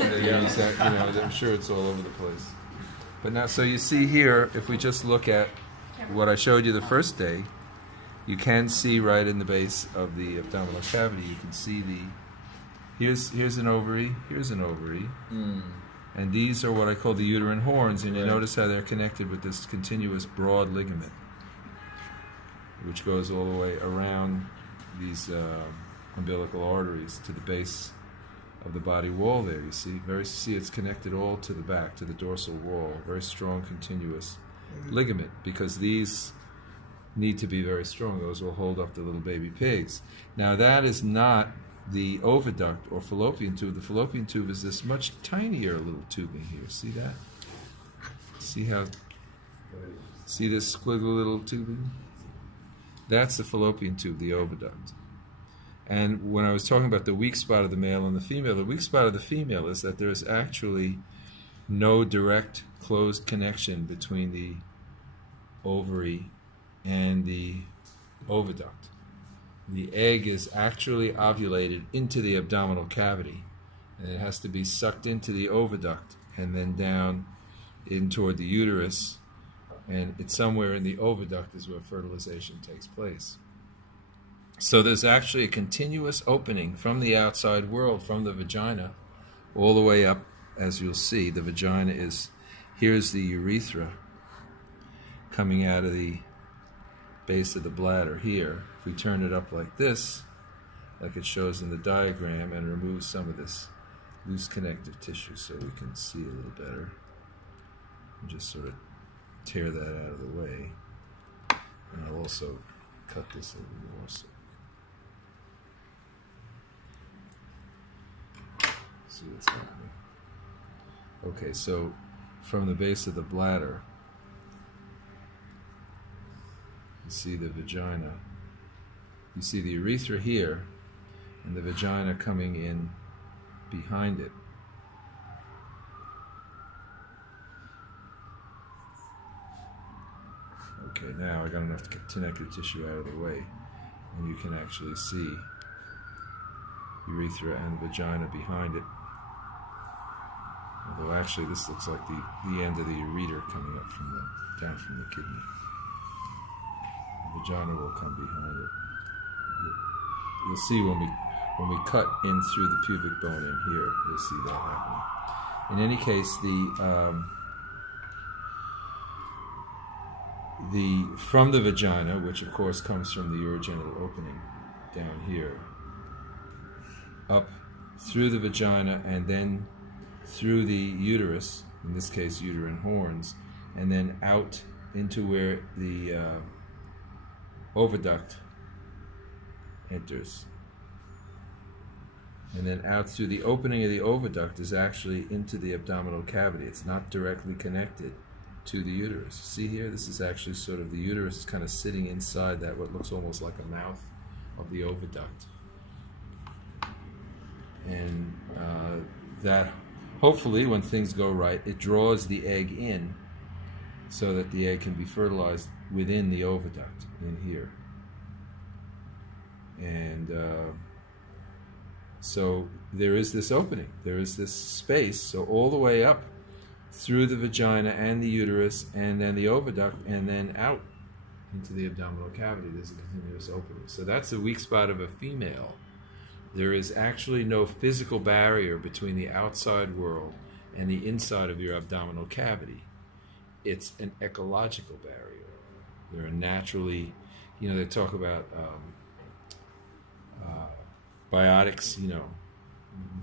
I'm sure it's all over the place. But now, so you see here, if we just look at what I showed you the first day, you can see right in the base of the abdominal cavity, you can see here's an ovary, here's an ovary, and these are what I call the uterine horns, and you notice how they're connected with this continuous broad ligament, which goes all the way around these umbilical arteries to the base of the body wall there. You see it's connected all to the back, to the dorsal wall, very strong continuous ligament, because these need to be very strong. Those will hold up the little baby pigs. Now that is not the oviduct or fallopian tube. The fallopian tube is this much tinier little tubing here. See that? See this squiggly little tubing? That's the fallopian tube, the oviduct. And when I was talking about the weak spot of the male and the female, the weak spot of the female is that there is actually no direct closed connection between the ovary and the oviduct. The egg is actually ovulated into the abdominal cavity, and it has to be sucked into the oviduct and then down in toward the uterus, and it's somewhere in the oviduct is where fertilization takes place. So there's actually a continuous opening from the outside world, from the vagina, all the way up. As you'll see, the vagina here's the urethra coming out of the base of the bladder here. If we turn it up like this, like it shows in the diagram, and remove some of this loose connective tissue so we can see a little better, and just sort of tear that out of the way. And I'll also cut this a little more so. See what's happening. Okay, so from the base of the bladder, you see the vagina. You see the urethra here, and the vagina coming in behind it. Okay, now I got enough connective tissue out of the way, and you can actually see urethra and vagina behind it. Although actually this looks like the end of the ureter coming up down from the kidney. The vagina will come behind it. You'll see when we cut in through the pubic bone in here, you'll see that happening. In any case, from the vagina, which of course comes from the urogenital opening down here, up through the vagina and then through the uterus, in this case uterine horns, and then out into where the oviduct enters. And then out through the opening of the oviduct is actually into the abdominal cavity. It's not directly connected to the uterus. See here, this is actually sort of, the uterus is kind of sitting inside that, what looks almost like a mouth of the oviduct. And that, hopefully, when things go right, it draws the egg in so that the egg can be fertilized within the oviduct in here. And so there is this opening, there is this space, so all the way up through the vagina and the uterus and then the oviduct and then out into the abdominal cavity, there's a continuous opening. So that's the weak spot of a female. There is actually no physical barrier between the outside world and the inside of your abdominal cavity. It's an ecological barrier. There are naturally, they talk about biotics,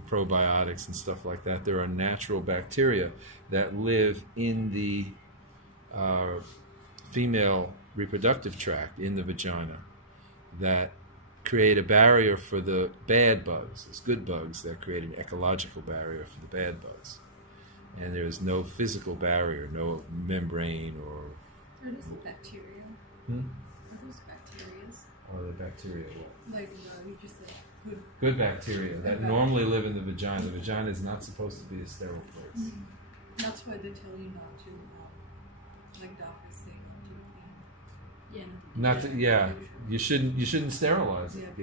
probiotics and stuff like that. There are natural bacteria that live in the female reproductive tract, in the vagina, that create a barrier for the bad bugs. There's good bugs that create an ecological barrier for the bad bugs. And there is no physical barrier, no membrane or... Are those bacteria? Are those bacteria? Or the bacteria what? Like you just said, good bacteria that normally live in the vagina. The vagina is not supposed to be a sterile place. That's why they tell you not to, like doctors say, not to clean. You shouldn't sterilize it.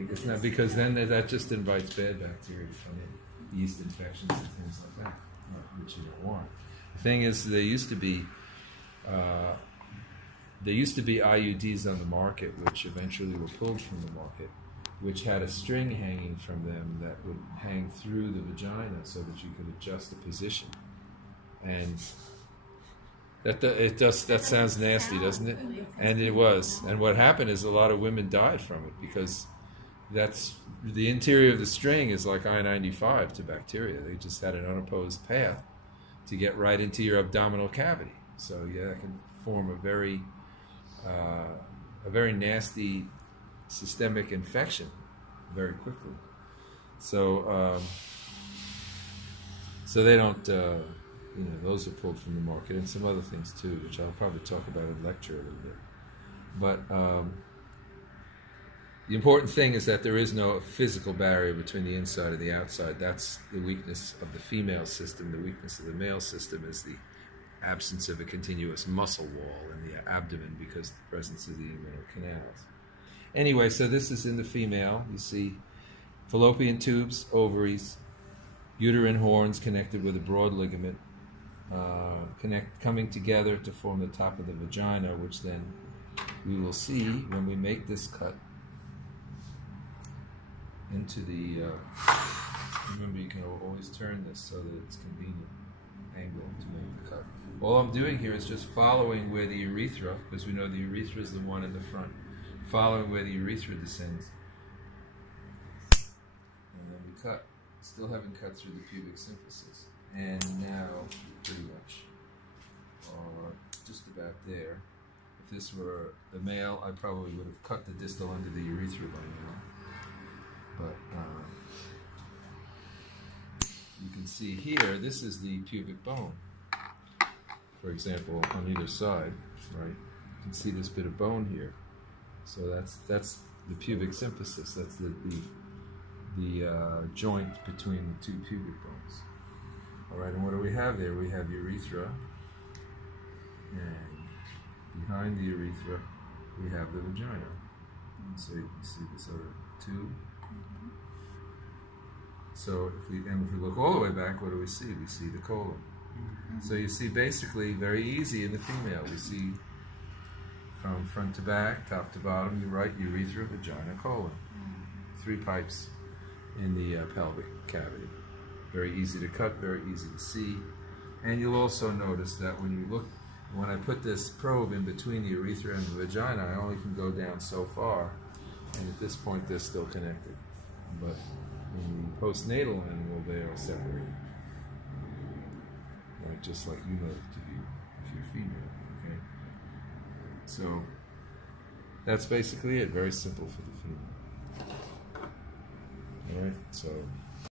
Because then that just invites bad bacteria to come in. yeast infections and things like that, which you don't want. The thing is, there used to be IUDs on the market, which eventually were pulled from the market, which had a string hanging from them that would hang through the vagina so that you could adjust the position. And that sounds nasty, doesn't it? And it was. And what happened is a lot of women died from it, because the interior of the string is like I-95 to bacteria. They just had an unopposed path to get right into your abdominal cavity. So yeah, that can form a very nasty systemic infection very quickly. So they don't, those are pulled from the market, and some other things too, which I'll probably talk about in lecture a little bit. But the important thing is that there is no physical barrier between the inside and the outside. That's the weakness of the female system. The weakness of the male system is the absence of a continuous muscle wall in the abdomen because of the presence of the inguinal canals. Anyway, so this is in the female. You see fallopian tubes, ovaries, uterine horns connected with a broad ligament, coming together to form the top of the vagina, which then we will see when we make this cut into the, remember you can always turn this so that it's convenient angle to make the cut. All I'm doing here is just following where the urethra, because we know the urethra is the one in the front, following where the urethra descends, and then we cut. Still haven't cut through the pubic symphysis, and now pretty much, or just about there. If this were the male, I probably would have cut the distal end of the urethra by now. But you can see here, this is the pubic bone, for example, on either side, right? You can see this bit of bone here. So that's the pubic symphysis. That's the joint between the two pubic bones. All right, and what do we have there? We have urethra, and behind the urethra, we have the vagina. And so you can see this other tube. So if we look all the way back, what do we see? We see the colon. So you see, basically, very easy in the female. We see from front to back, top to bottom, you write urethra, vagina, colon. 3 pipes in the pelvic cavity. Very easy to cut, very easy to see. And you'll also notice that when I put this probe in between the urethra and the vagina, I only can go down so far, and at this point they're still connected. But in the postnatal animal, they are separated. Right, just like you know to be if you're female, okay? So that's basically it, very simple for the female. All right, so